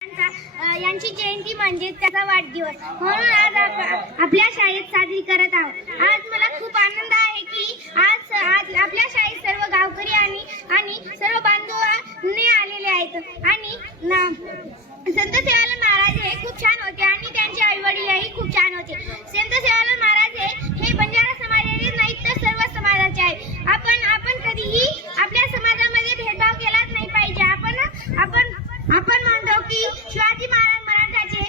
यांची जयंती म्हणजे त्याचा वाढदिवस म्हणून आज आपल्या शाळेत साजरी करत आहोत। आज मला खूप आनंद आहे की आज आपल्या शाळेत सर्व गावकरी आणि सर्व बांधवांनी आलेले आहेत आणि संत सेवालाल महाराज हे खूप छान होते आणि त्यांचे आई वडीलही खूप छान होते। संत सेवालाल महाराज हे बंजारा समाजाचे नाही तर सर्व समाजाचे आहे। आपण कधीही आपल्या समाजामध्ये भेदभाव केलाच नाही पाहिजे। आपण म्हणतो की शिवाजी महाराज मराठाचे,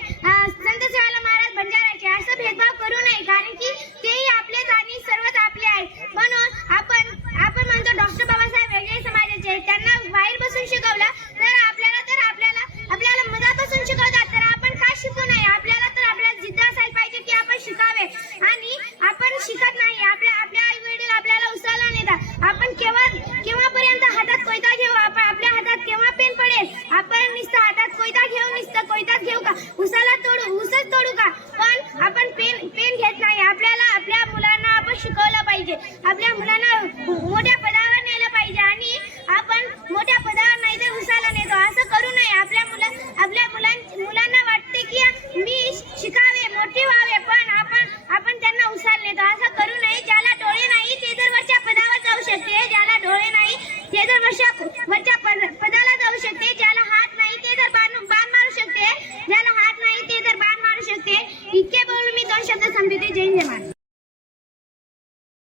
संत सेवालाल महाराज बंजाराचे, असं भेदभाव करू नये कारण की तेही आपलेच आणि सर्वच आपले आहेत। म्हणून आपण म्हणतो डॉक्टर बाबासाहेब वेगळे समाजाचे आहेत, त्यांना बाहेर बसून शिकवलं तर आपल्याला मधापासून शिकवतात तर आपण का शिकू नये। आपल्याला जिद्द असायला पाहिजे की आपण शिकावे आणि आपण शिकत नाही। आपल्या आई वडील आपल्याला उचलला नेतात। आपण केव्हापर्यंत हातात कोयता घेऊ, आपल्या हातात केव्हा पेन पडेल। आपण नुसतं हातात कोयता घेऊ, नुसतं कोयताच घेऊ का, ऊसच तोडू का, पण आपण पेन घेत नाही। आपल्या मुलांना आपण शिकवलं पाहिजे, आपल्या मुलांना मोठ्या पदावर नेलं पाहिजे आणि आपण मोठ्या पदावर नाही तर उसाला नेतो असं करू नये। आपल्या मुलांना